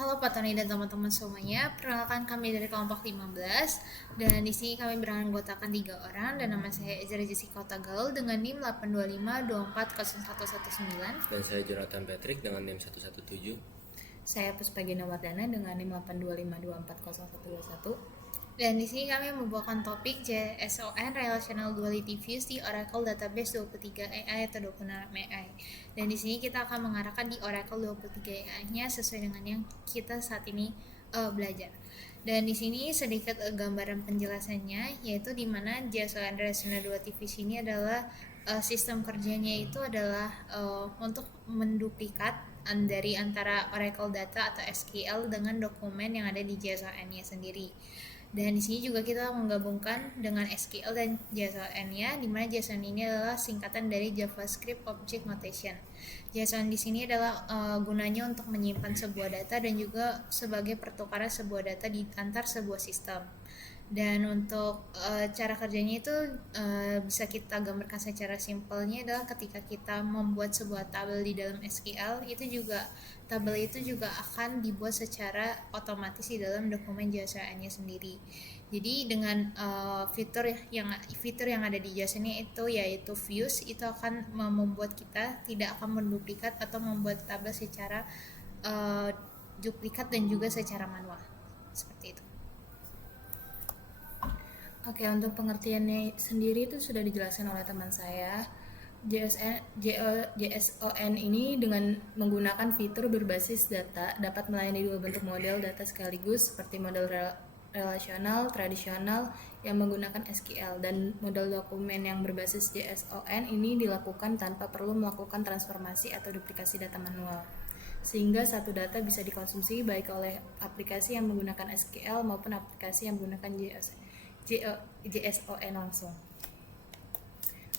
Halo Pak Tony dan teman-teman semuanya, perkenalkan kami dari kelompok 15 dan di sini kami beranggotakan 3 orang dan nama saya Ezra Jessica Otagal dengan NIM 825240119. Dan saya Jonathan Patrick dengan NIM 117. Saya Puspagina Wardana dengan NIM 825240121. Dan di sini kami membawakan topik JSON Relational Duality Views di Oracle Database 23 AI atau 26 AI. Dan di sini kita akan mengarahkan di Oracle 23 AI-nya sesuai dengan yang kita saat ini belajar. Dan di sini sedikit gambaran penjelasannya, yaitu di mana JSON Relational Duality Views ini adalah sistem kerjanya itu adalah untuk menduplikat dari antara Oracle data atau SQL dengan dokumen yang ada di JSON-nya sendiri. Dan di sini juga kita menggabungkan dengan SQL dan JSON-nya, di mana JSON ini adalah singkatan dari JavaScript Object Notation. JSON di sini adalah gunanya untuk menyimpan sebuah data dan juga sebagai pertukaran sebuah data di antar sebuah sistem. Dan untuk cara kerjanya itu bisa kita gambarkan secara simpelnya adalah ketika kita membuat sebuah tabel di dalam SQL, tabel itu juga akan dibuat secara otomatis di dalam dokumen JSON-nya sendiri. Jadi dengan fitur yang ada di JSON-nya itu yaitu views, itu akan membuat kita tidak akan menduplikat atau membuat tabel secara duplikat dan juga secara manual. Seperti itu. Oke, untuk pengertiannya sendiri itu sudah dijelaskan oleh teman saya. JSON ini dengan menggunakan fitur berbasis data dapat melayani dua bentuk model data sekaligus, seperti model relasional tradisional yang menggunakan SQL, dan model dokumen yang berbasis JSON ini dilakukan tanpa perlu melakukan transformasi atau duplikasi data manual, sehingga satu data bisa dikonsumsi baik oleh aplikasi yang menggunakan SQL maupun aplikasi yang menggunakan JSON langsung.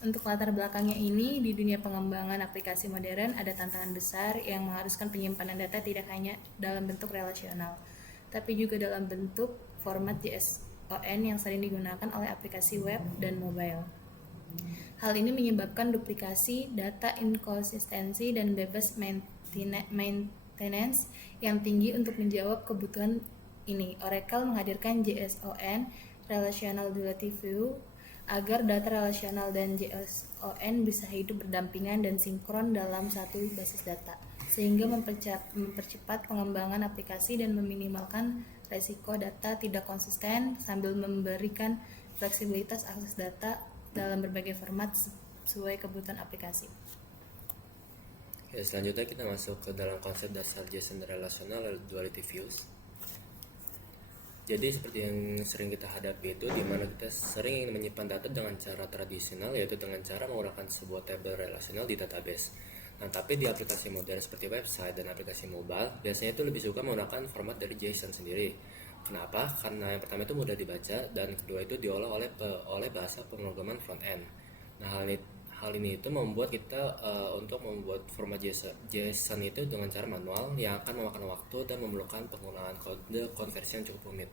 Untuk latar belakangnya ini, di dunia pengembangan aplikasi modern ada tantangan besar yang mengharuskan penyimpanan data tidak hanya dalam bentuk relasional, tapi juga dalam bentuk format JSON yang sering digunakan oleh aplikasi web dan mobile. Hal ini menyebabkan duplikasi, data inkonsistensi, dan bebas maintenance yang tinggi. Untuk menjawab kebutuhan ini, Oracle menghadirkan JSON Relational Duality View agar data relasional dan JSON bisa hidup berdampingan dan sinkron dalam satu basis data, sehingga mempercepat pengembangan aplikasi dan meminimalkan resiko data tidak konsisten sambil memberikan fleksibilitas akses data dalam berbagai format sesuai kebutuhan aplikasi. Ya, selanjutnya kita masuk ke dalam konsep dasar JSON Relational Duality Views. Jadi seperti yang sering kita hadapi itu, di mana kita sering ingin menyimpan data dengan cara tradisional, yaitu dengan cara menggunakan sebuah tabel relasional di database. Nah, tapi di aplikasi modern seperti website dan aplikasi mobile, biasanya itu lebih suka menggunakan format dari JSON sendiri. Kenapa? Karena yang pertama itu mudah dibaca, dan kedua itu diolah oleh bahasa pemrograman front end. Nah, hal ini itu membuat kita untuk membuat format JSON itu dengan cara manual yang akan memakan waktu dan memerlukan penggunaan kode konversi yang cukup rumit.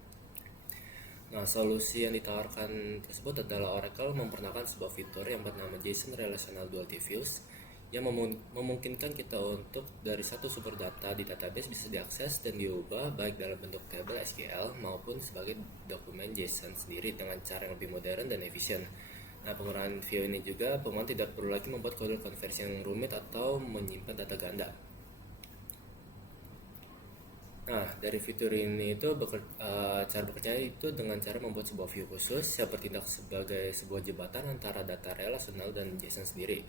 Nah, solusi yang ditawarkan tersebut adalah Oracle memperkenalkan sebuah fitur yang bernama JSON Relational Duality Views yang memungkinkan kita untuk dari satu sumber data di database bisa diakses dan diubah baik dalam bentuk tabel SQL maupun sebagai dokumen JSON sendiri dengan cara yang lebih modern dan efisien. Nah, penggunaan view ini juga pemohon tidak perlu lagi membuat kode konversi yang rumit atau menyimpan data ganda. Nah, dari fitur ini itu cara bekerjanya itu dengan cara membuat sebuah view khusus yang bertindak sebagai sebuah jembatan antara data relasional dan JSON sendiri.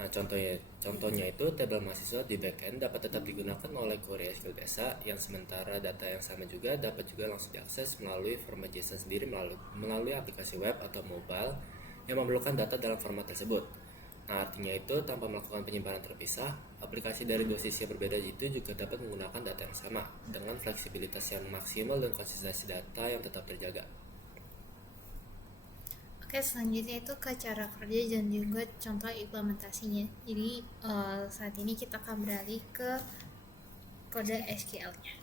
Nah, contohnya itu tabel mahasiswa di backend dapat tetap digunakan oleh query SQL biasa, yang sementara data yang sama juga dapat juga langsung diakses melalui format JSON sendiri melalui aplikasi web atau mobile yang memerlukan data dalam format tersebut. Nah, artinya itu tanpa melakukan penyimpanan terpisah, aplikasi dari dua sisi yang berbeda itu juga dapat menggunakan data yang sama dengan fleksibilitas yang maksimal dan konsistensi data yang tetap terjaga. Oke, selanjutnya itu ke cara kerja dan juga contoh implementasinya. Jadi saat ini kita akan beralih ke kode SQL-nya.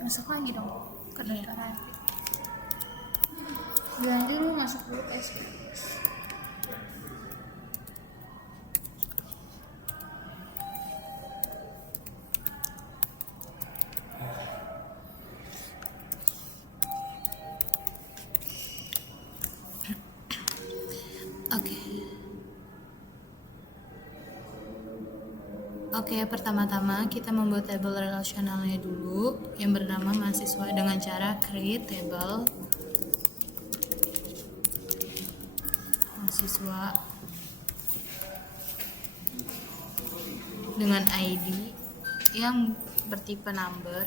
Masuk lagi dong ke data. Jangan dulu masuk dulu SQL. Oke, pertama-tama kita membuat tabel relasionalnya dulu yang bernama mahasiswa dengan cara create table mahasiswa dengan ID yang bertipe number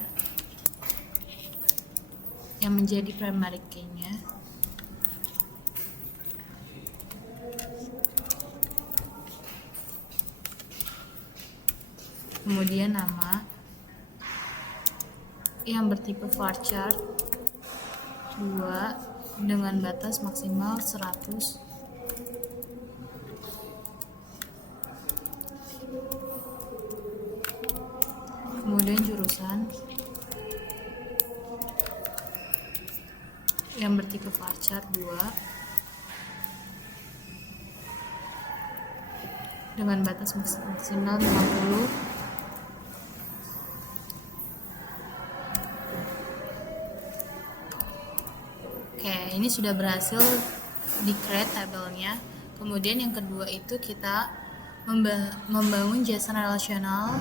yang menjadi primary key-nya. Kemudian nama yang bertipe varchar 2 dengan batas maksimal 100. Kemudian jurusan yang bertipe varchar 2 dengan batas maksimal 50. Oke, ini sudah berhasil di create tabelnya. Kemudian yang kedua itu kita membangun JSON relasional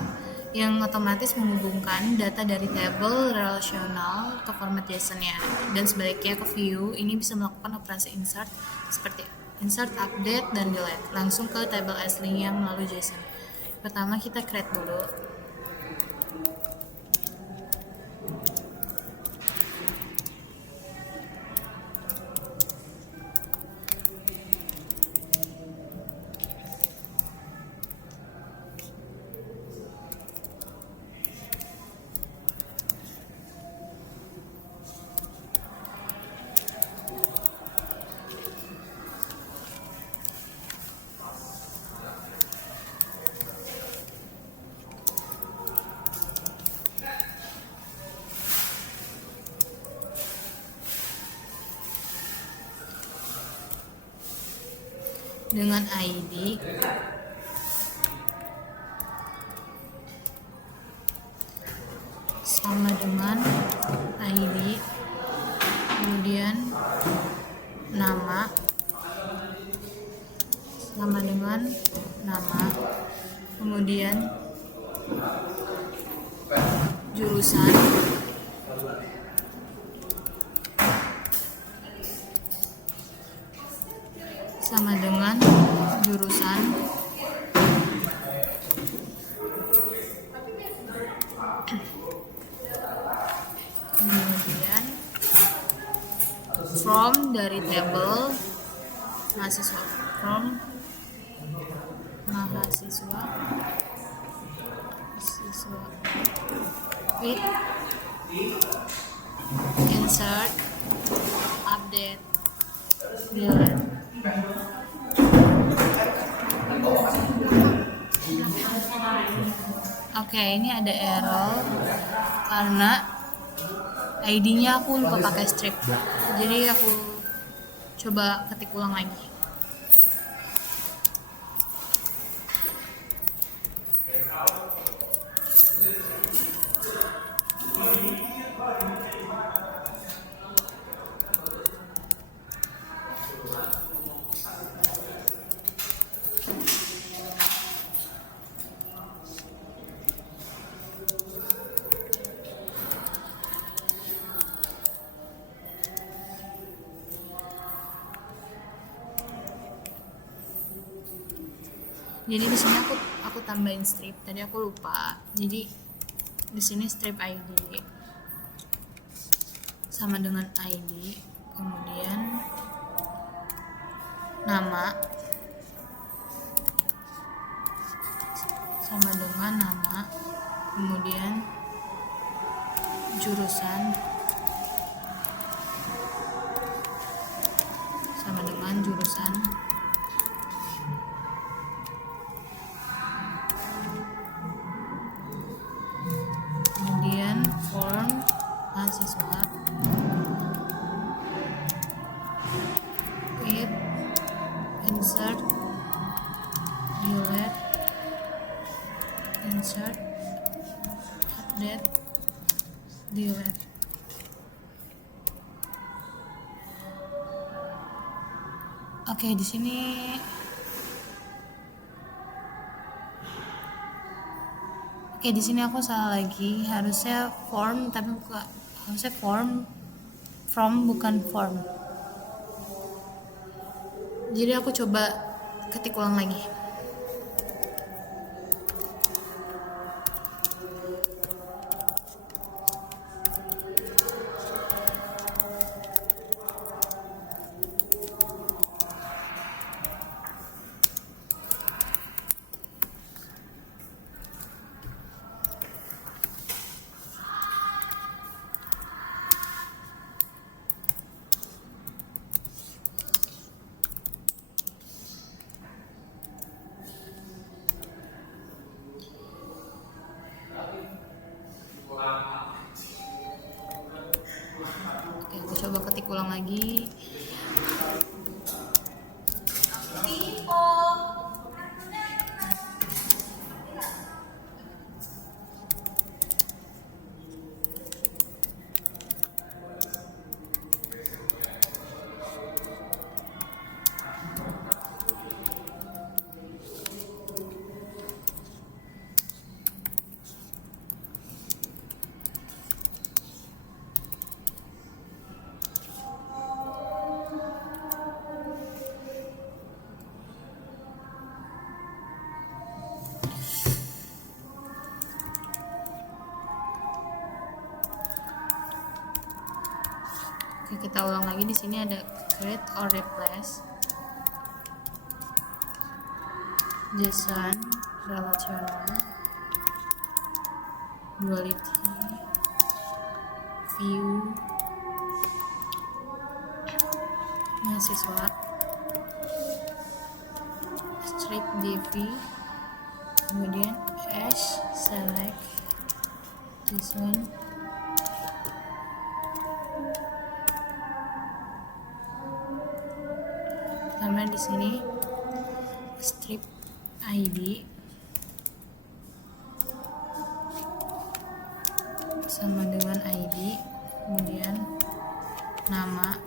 yang otomatis menghubungkan data dari tabel relasional ke format JSON-nya, dan sebaliknya ke view. Ini bisa melakukan operasi insert seperti insert, update, dan delete langsung ke tabel aslinya melalui JSON. Pertama kita create dulu. Dengan ID sama dengan ID, kemudian nama sama dengan nama, kemudian jurusan sama dengan jurusan, kemudian from dari table mahasiswa, from mahasiswa with insert, update, delete. Oke, ini ada error karena ID-nya aku lupa pakai strip. Jadi aku coba ketik ulang lagi. Jadi di sini aku tambahin strip. Tadi aku lupa. Jadi di sini strip ID sama dengan ID, kemudian nama sama dengan nama, kemudian jurusan sama dengan jurusan, kemudian form mahasiswa with insert, delete, insert, update, delete. Oke, di sini Oke, di sini aku salah lagi. Harusnya form tapi bukan, harusnya form from bukan form. Jadi aku coba ketik ulang lagi. Oke, aku coba ketik ulang lagi. Oke, kita ulang lagi. Di sini ada create or replace JSON relational duality view mahasiswa strip dv, kemudian hash select JSON karena di sini strip ID sama dengan ID, kemudian nama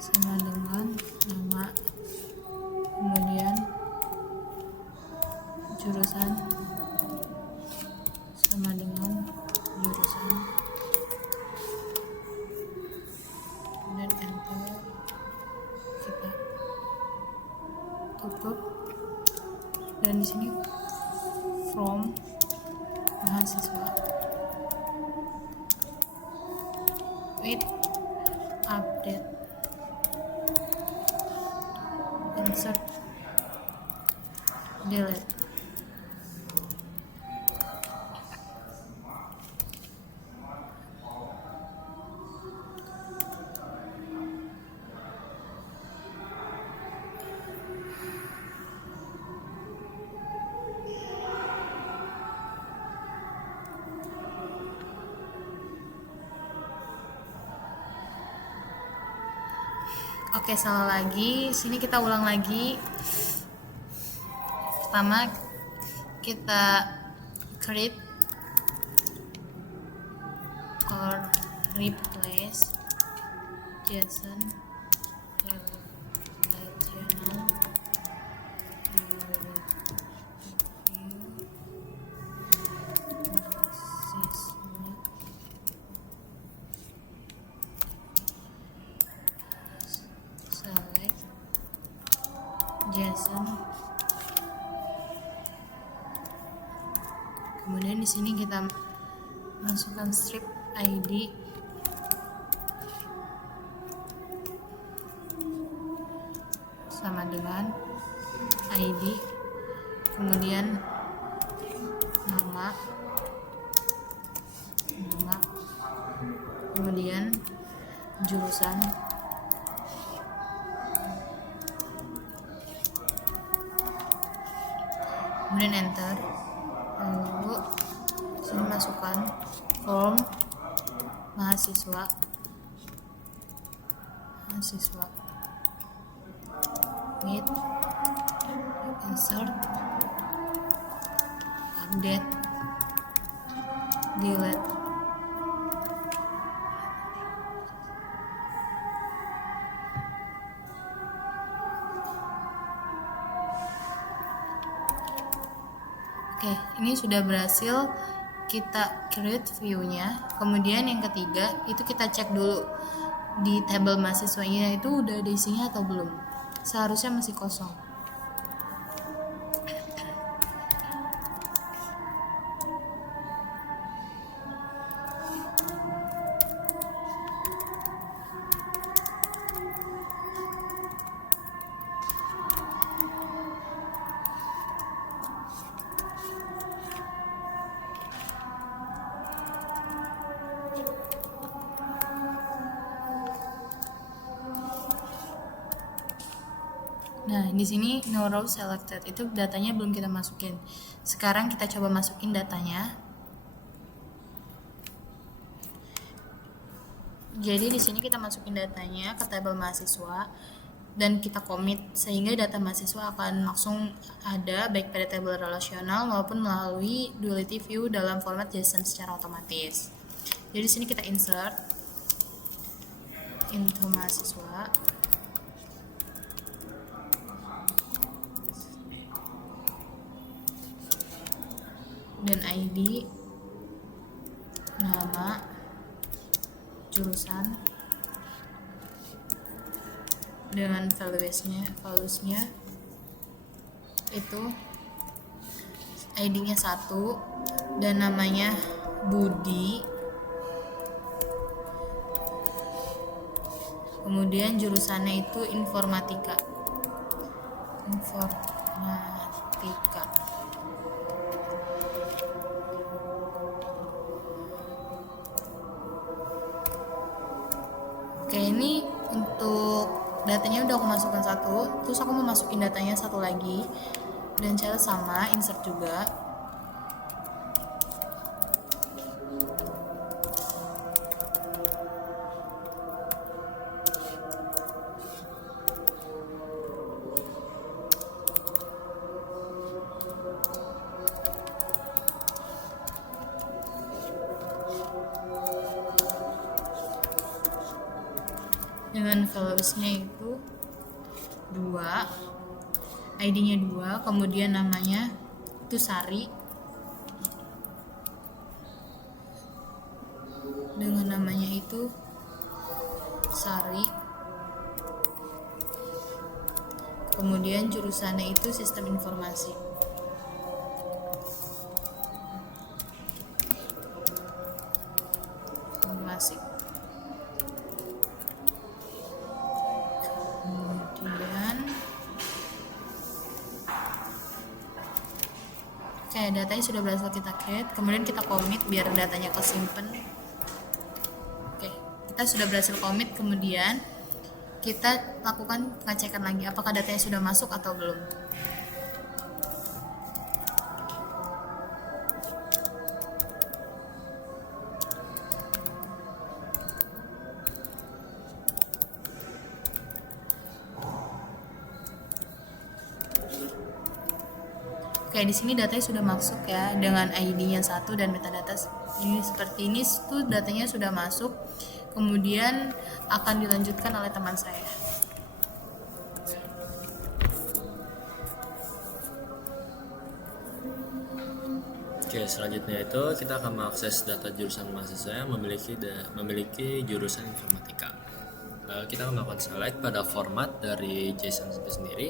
sama dengan nama, kemudian jurusan sama dengan jurusan, dan enter, kita tutup. Dan di sini from mahasiswa with update insert delete. Oke, salah lagi. Sini kita ulang lagi. Pertama kita create or replace JSON relational select JSON. Kemudian di sini kita masukkan strip ID sama dengan ID, kemudian nama, kemudian jurusan, kemudian enter. Lalu sini masukkan form mahasiswa with insert update delete. Oke, ini sudah berhasil kita create view-nya. Kemudian yang ketiga itu kita cek dulu di tabel mahasiswanya itu udah ada isinya atau belum. Seharusnya masih kosong. Nah, di sini no row selected itu datanya belum kita masukin. Sekarang kita coba masukin datanya. Jadi di sini kita masukin datanya ke tabel mahasiswa dan kita commit sehingga data mahasiswa akan langsung ada baik pada tabel relasional maupun melalui Duality View dalam format JSON secara otomatis. Jadi di sini kita insert into mahasiswa. Dan ID, nama, jurusan, dengan valuesnya itu ID-nya 1 dan namanya Budi, kemudian jurusannya itu informatika. Oke, ini untuk datanya udah aku masukkan 1, terus aku mau masukin datanya 1 lagi dan cara sama, insert juga. Dengan valuesnya itu 2, ID-nya 2, kemudian namanya itu Sari dengan namanya itu Sari, kemudian jurusannya itu sistem informasi. Oke, datanya sudah berhasil kita create, kemudian kita commit biar datanya kesimpan. Oke, kita sudah berhasil commit, kemudian kita lakukan pengecekan lagi apakah datanya sudah masuk atau belum. Oke, di sini datanya sudah masuk ya dengan ID-nya 1 dan metadata ini seperti ini tuh datanya sudah masuk. Kemudian akan dilanjutkan oleh teman saya. Oke, selanjutnya itu kita akan mengakses data jurusan mahasiswa yang memiliki jurusan informatika. Lalu kita akan melakukan select pada format dari JSON itu sendiri.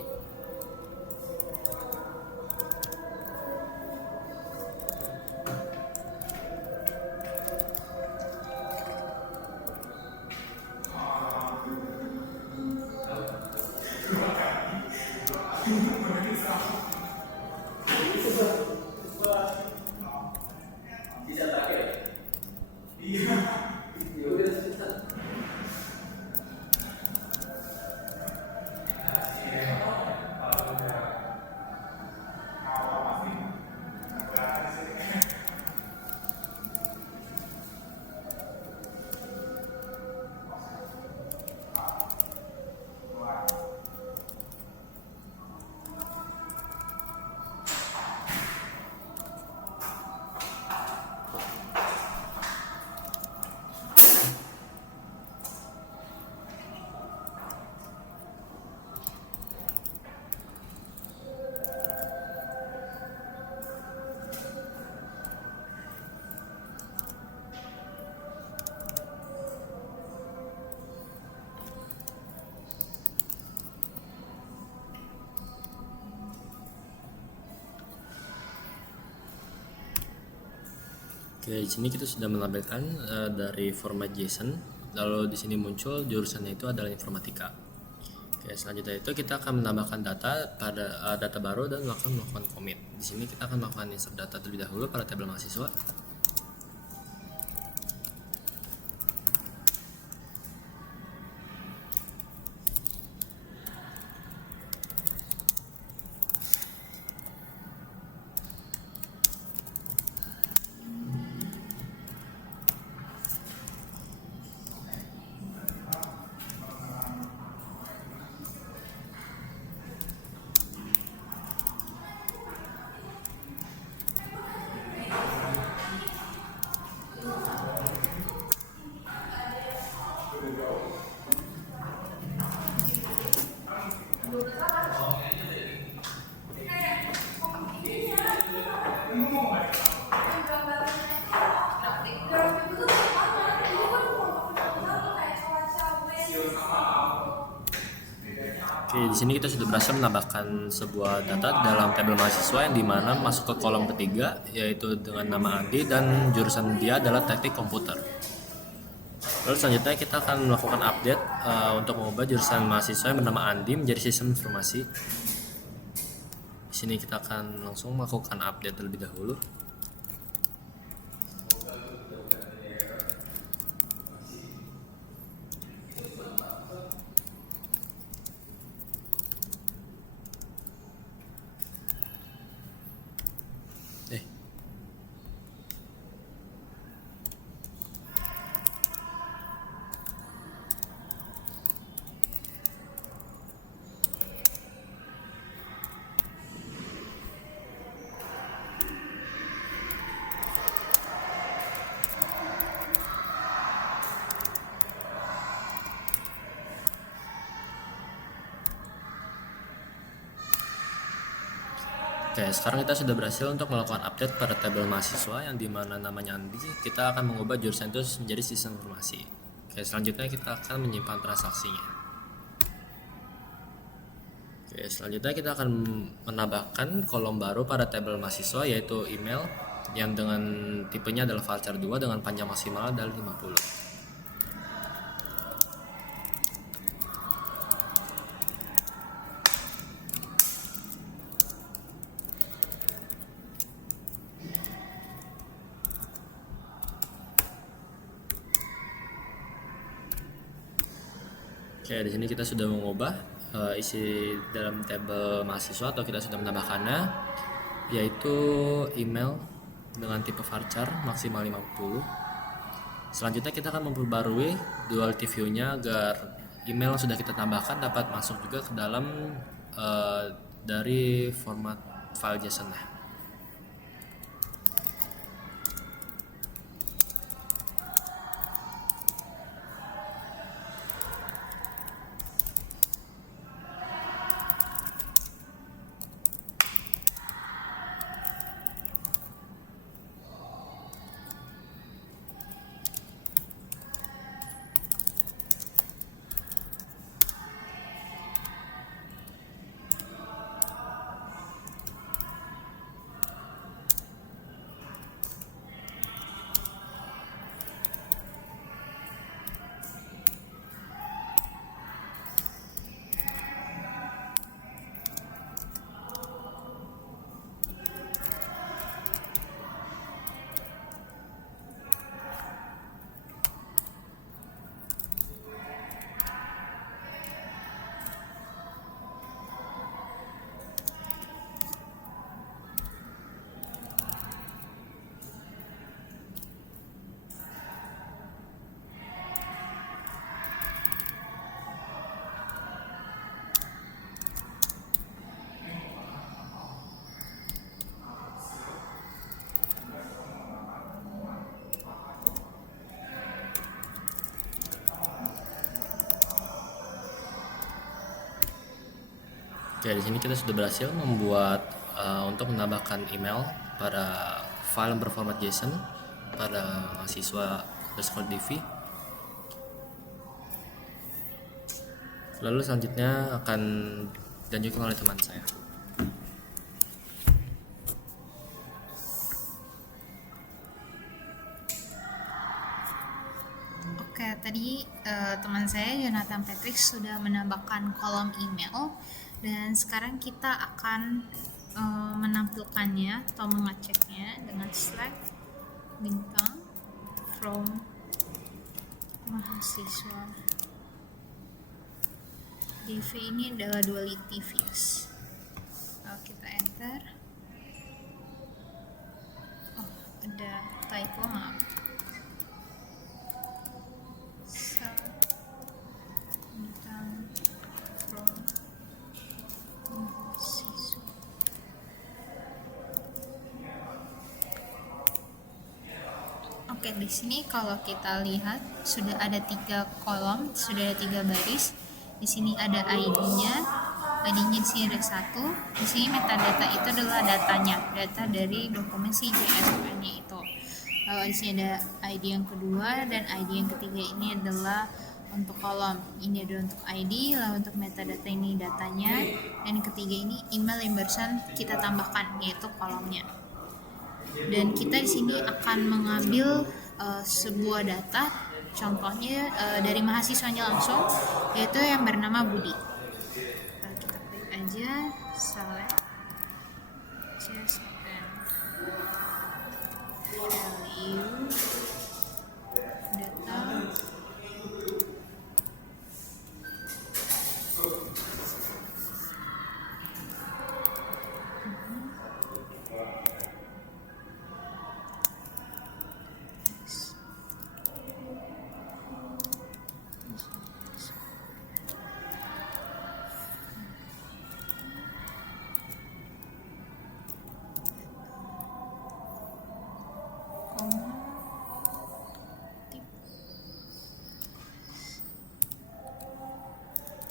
Oke, di sini kita sudah menampilkan dari format JSON. Lalu di sini muncul jurusannya itu adalah informatika. Oke, selanjutnya itu kita akan menambahkan data pada data baru dan melakukan commit. Di sini kita akan melakukan insert data terlebih dahulu pada tabel mahasiswa. Oke, di sini kita sudah berhasil menambahkan sebuah data dalam tabel mahasiswa yang dimana masuk ke kolom ketiga, yaitu dengan nama Andi dan jurusan dia adalah teknik komputer. Lalu selanjutnya kita akan melakukan update untuk mengubah jurusan mahasiswa yang bernama Andi menjadi sistem informasi. Di sini kita akan langsung melakukan update terlebih dahulu. Oke, sekarang kita sudah berhasil untuk melakukan update pada tabel mahasiswa yang dimana namanya Andi. Kita akan mengubah jurusan itu menjadi sistem informasi. Oke, selanjutnya kita akan menyimpan transaksinya. Oke, selanjutnya kita akan menambahkan kolom baru pada tabel mahasiswa, yaitu email yang dengan tipenya adalah varchar 2 dengan panjang maksimal adalah 50. Oke, di sini kita sudah mengubah isi dalam tabel mahasiswa, atau kita sudah menambahkannya, yaitu email dengan tipe varchar maksimal 50. Selanjutnya kita akan memperbarui duality view-nya agar email yang sudah kita tambahkan dapat masuk juga ke dalam dari format file JSON-nya. Oke, di sini kita sudah berhasil membuat untuk menambahkan email pada file yang berformat JSON pada mahasiswa _dv. Lalu selanjutnya akan dilanjutkan oleh teman saya. tadi teman saya Jonathan Patrick sudah menambahkan kolom email, dan sekarang kita akan menampilkannya atau mengeceknya dengan select bintang from mahasiswa. DV ini adalah Duality Views. Kalau kita enter, oh ada typo, maaf. Bintang from mahasiswa. Oke, di sini kalau kita lihat sudah ada 3 kolom, sudah ada 3 baris. Di sini ada ID-nya. ID-nya di sini ada 1. Di sini metadata itu adalah datanya, data dari dokumen si JSON-nya itu. Lalu di sini ada ID yang kedua dan ID yang ketiga, ini adalah untuk kolom. Ini adalah untuk ID, lalu untuk metadata ini datanya, dan yang ketiga ini email yang barusan kita tambahkan, yaitu kolomnya. Dan kita di sini akan mengambil sebuah data, contohnya dari mahasiswanya langsung, yaitu yang bernama Budi. Nah, kita klik aja select just and value data.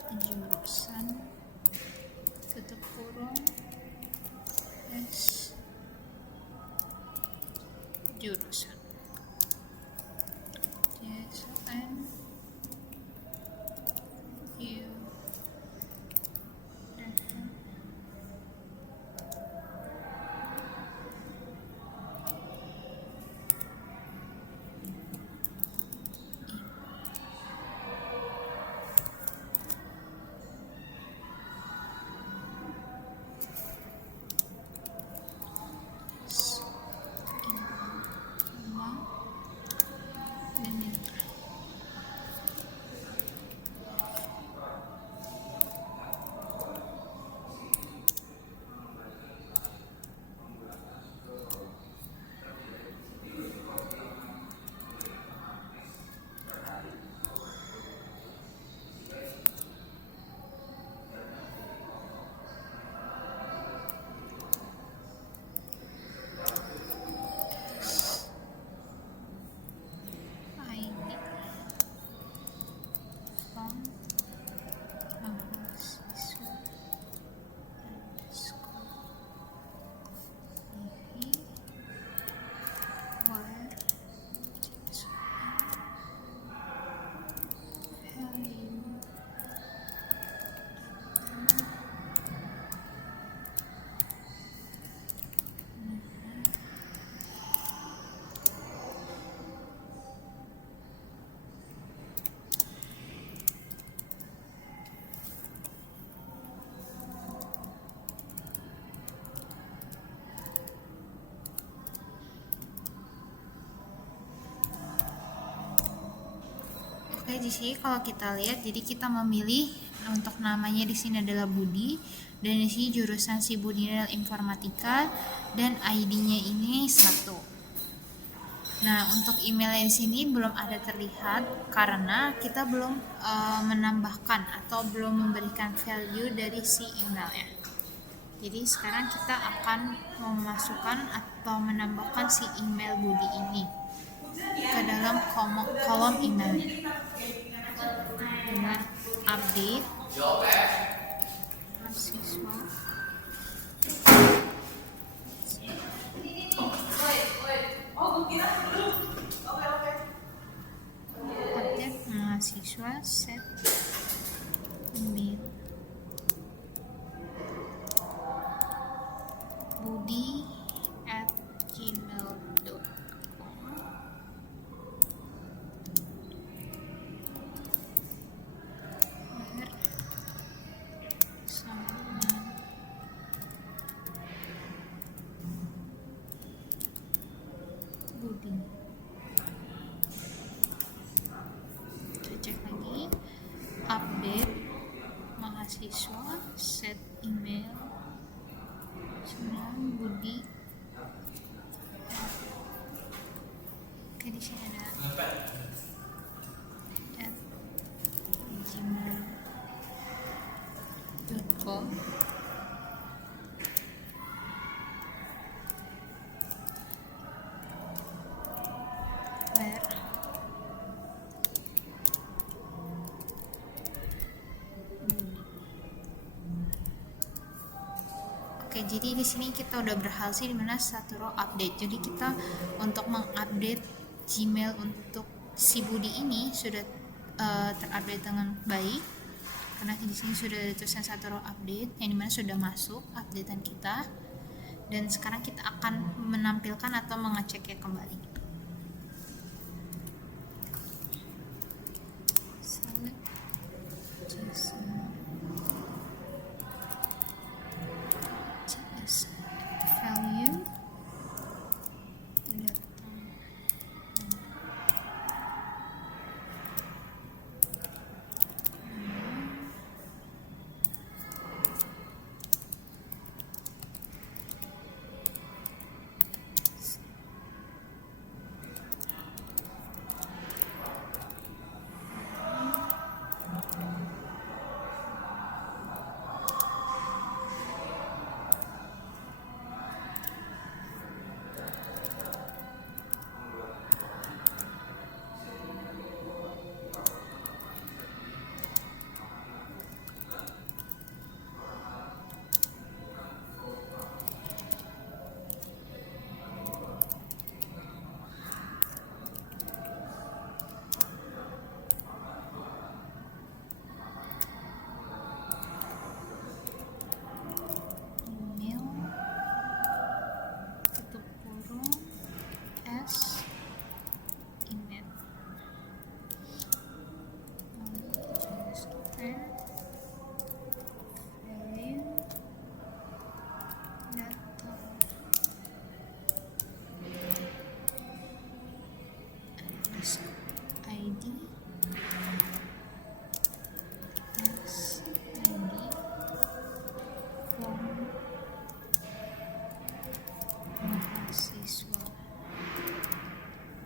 Jurusan tutup kurung S jurusan JSON U data. Oke, di sini kalau kita lihat, jadi kita memilih untuk namanya di sini adalah Budi, dan di sini jurusan si Budi adalah informatika, dan ID-nya ini 1. Nah, untuk emailnya di sini belum ada terlihat karena kita belum menambahkan atau belum memberikan value dari si emailnya. Jadi sekarang kita akan memasukkan atau menambahkan si email Budi ini ke dalam kolom emailnya dengan update mahasiswa update mahasiswa set email budi@gmail.com. loading. Kita cek lagi, update mahasiswa, set email, Sunan Budi. Oke, di sini ada @gmail.com. Where Oke, jadi di sini kita udah berhasil di mana satu row update. Jadi kita untuk mengupdate Gmail untuk si Budi ini sudah terupdate dengan baik, karena di sini sudah ada tulisan satu row update yang dimana sudah masuk updatean kita. Dan sekarang kita akan menampilkan atau mengeceknya kembali. Select JS value email tutup kurung s email value data ID from mahasiswa,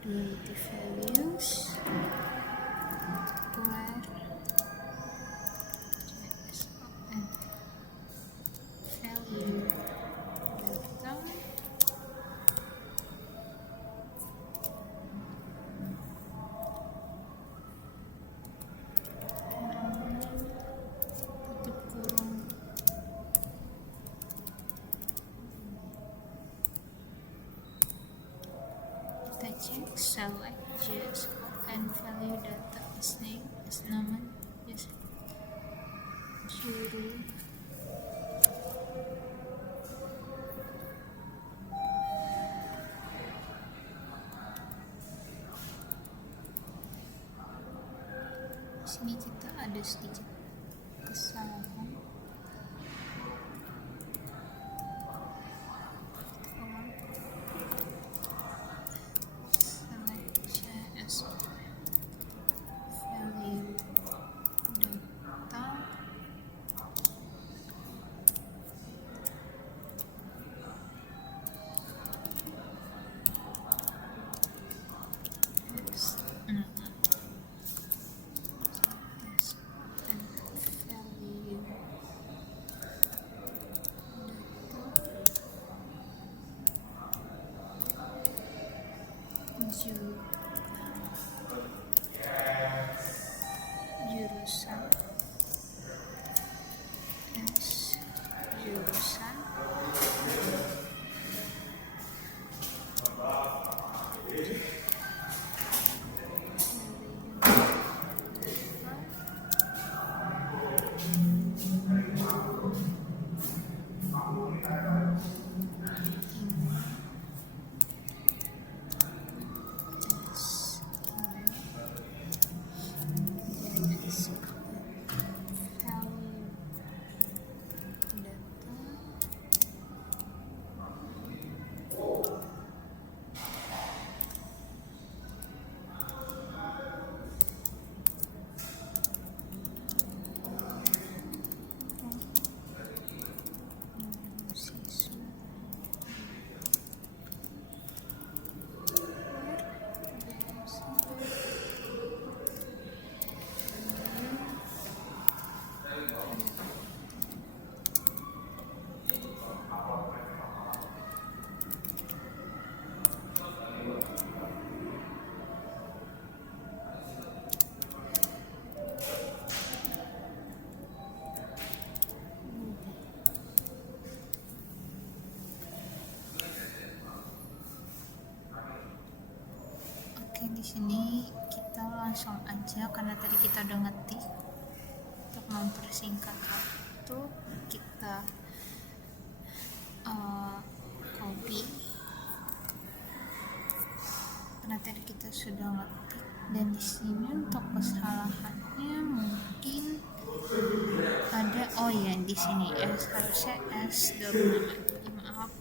duality values where JSON value data tutup kurung kita cek select JSON value data as name as nama yes juru di sini kita ada sedikit kesalahan. Select JSON value data yes. Value data jurusan S jurusan di sini kita langsung aja karena tadi kita udah ngetik. Untuk mempersingkat waktu kita copy karena tadi kita sudah ngetik, dan di sini untuk kesalahannya mungkin ada di sini harusnya S double nama, maaf.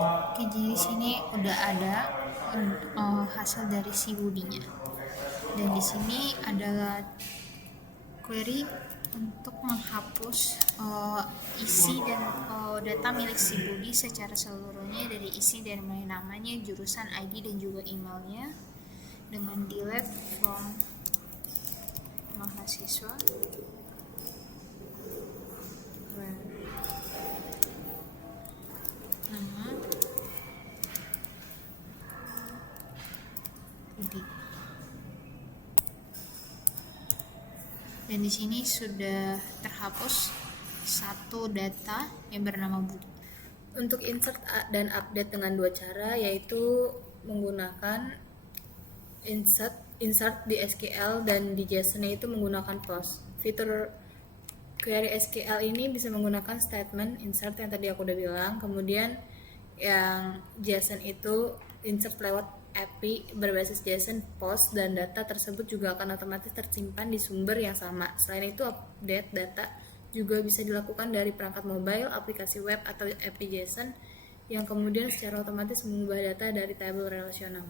Oke, jadi di sini udah ada hasil dari si Budinya, dan di sini adalah query untuk menghapus isi dan data milik si Budi secara seluruhnya, dari isi dari mulai namanya, jurusan, ID, dan juga emailnya, dengan delete from mahasiswa. Nama Budi. Dan di sini sudah terhapus satu data yang bernama Budi. Untuk insert dan update dengan dua cara, yaitu menggunakan insert di SQL dan di JSON itu menggunakan post. Fitur query SQL ini bisa menggunakan statement insert yang tadi aku udah bilang, kemudian yang JSON itu insert lewat API berbasis JSON post, dan data tersebut juga akan otomatis tersimpan di sumber yang sama. Selain itu, update data juga bisa dilakukan dari perangkat mobile, aplikasi web, atau API JSON yang kemudian secara otomatis mengubah data dari tabel relasional.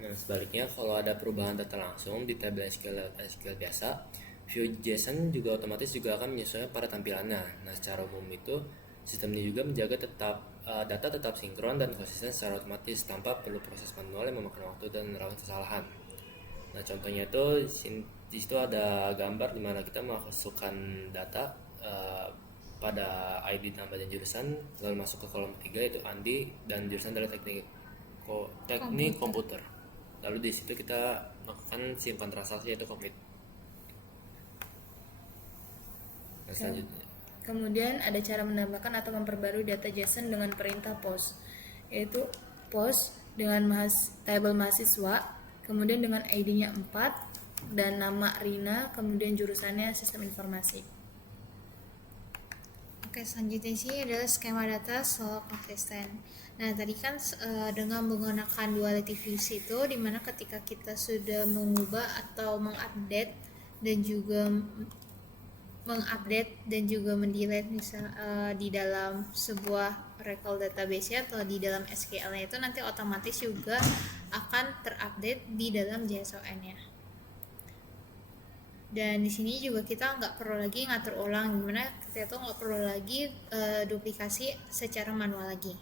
Nah, sebaliknya kalau ada perubahan data langsung di tabel SQL biasa, view JSON juga otomatis juga akan menyesuaikan pada tampilannya. Nah, secara umum itu sistemnya juga menjaga data tetap sinkron dan konsisten secara otomatis tanpa perlu proses manual yang memakan waktu dan rawan kesalahan. Nah, contohnya itu di situ ada gambar di mana kita masukkan data pada ID, nama, dan jurusan, lalu masuk ke kolom 3 yaitu Andi, dan jurusan adalah teknik komputer. Lalu di situ kita melakukan simpan transaksi yaitu commit. Nah, selanjutnya Kemudian ada cara menambahkan atau memperbarui data JSON dengan perintah post, yaitu post dengan tabel mahasiswa, kemudian dengan ID-nya 4 dan nama Rina, kemudian jurusannya sistem informasi. Oke, selanjutnya sih adalah skema data selalu konsisten. Nah, tadi kan dengan menggunakan duality views itu, dimana ketika kita sudah mengubah atau mengupdate dan juga mendelete misal di dalam sebuah Oracle database atau di dalam SQL-nya itu, nanti otomatis juga akan terupdate di dalam JSON-nya. Dan di sini juga kita nggak perlu lagi ngatur ulang, dimana kita tuh nggak perlu lagi duplikasi secara manual lagi.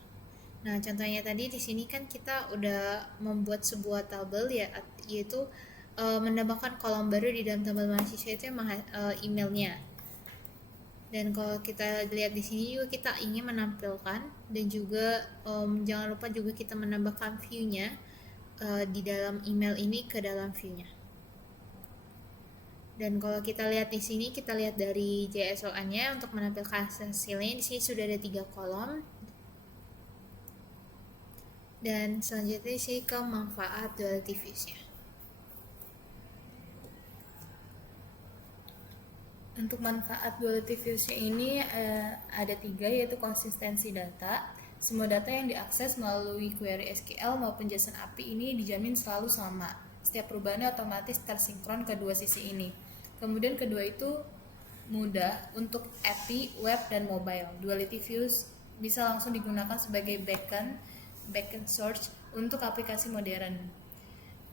Nah, contohnya tadi di sini kan kita udah membuat sebuah tabel yaitu menambahkan kolom baru di dalam tabel mahasiswa itu emailnya. Dan kalau kita lihat di sini juga kita ingin menampilkan, dan juga jangan lupa juga kita menambahkan view-nya di dalam email ini ke dalam view-nya. Dan kalau kita lihat di sini, kita lihat dari JSON-nya untuk menampilkan hasilnya. Di sini sudah ada 3 kolom. Dan selanjutnya sih ke manfaat duality views-nya. Untuk manfaat duality views ini ada 3, yaitu konsistensi data. Semua data yang diakses melalui query SQL maupun JSON API ini dijamin selalu sama. Setiap perubahannya otomatis tersinkron kedua sisi ini. Kemudian kedua itu mudah untuk API, web, dan mobile. Duality views bisa langsung digunakan sebagai backend search untuk aplikasi modern.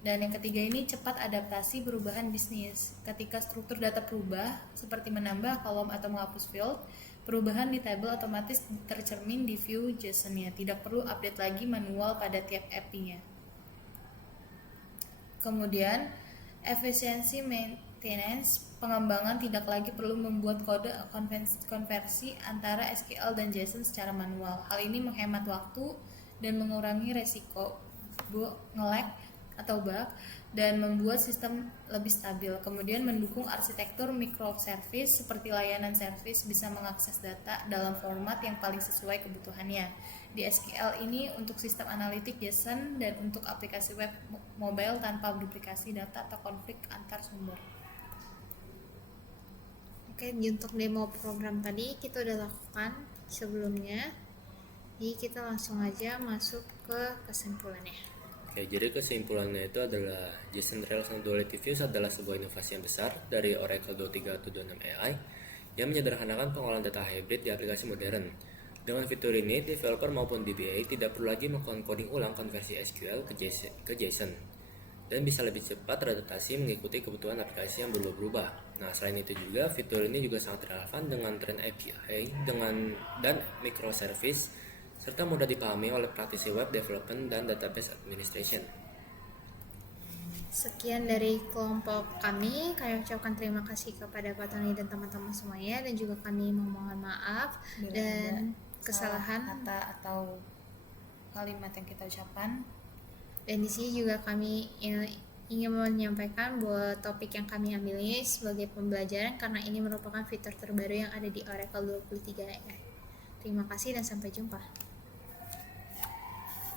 Dan yang ketiga ini cepat adaptasi perubahan bisnis. Ketika struktur data berubah, seperti menambah kolom atau menghapus field, perubahan di tabel otomatis tercermin di view JSON-nya. Tidak perlu update lagi manual pada tiap API-nya. Kemudian, efisiensi maintenance, pengembangan tidak lagi perlu membuat kode konversi antara SQL dan JSON secara manual. Hal ini menghemat waktu dan mengurangi resiko nge-lag atau bug dan membuat sistem lebih stabil. Kemudian mendukung arsitektur microservice seperti layanan service bisa mengakses data dalam format yang paling sesuai kebutuhannya. Di SQL ini untuk sistem analitik JSON dan untuk aplikasi web mobile tanpa duplikasi data atau konflik antar sumber. Oke, untuk demo program tadi kita udah lakukan sebelumnya. Jadi kita langsung aja masuk ke kesimpulannya. Oke, jadi kesimpulannya itu adalah JSON Relational Duality Views adalah sebuah inovasi yang besar dari Oracle 23.26 AI yang menyederhanakan pengolahan data hybrid di aplikasi modern. Dengan fitur ini, developer maupun DBA tidak perlu lagi melakukan coding ulang konversi SQL ke JSON dan bisa lebih cepat beradaptasi mengikuti kebutuhan aplikasi yang berubah-ubah. Nah, selain itu juga, fitur ini juga sangat relevan dengan tren API dan microservice serta mudah dipahami oleh praktisi web development dan database administration. Sekian dari kelompok kami ucapkan terima kasih kepada Pak Tony dan teman-teman semuanya, dan juga kami memohon maaf dan kesalahan kata atau kalimat yang kita ucapkan. Dan di sini juga kami ingin menyampaikan bahwa topik yang kami ambil ini sebagai pembelajaran karena ini merupakan fitur terbaru yang ada di Oracle 23 AI. Terima kasih dan sampai jumpa.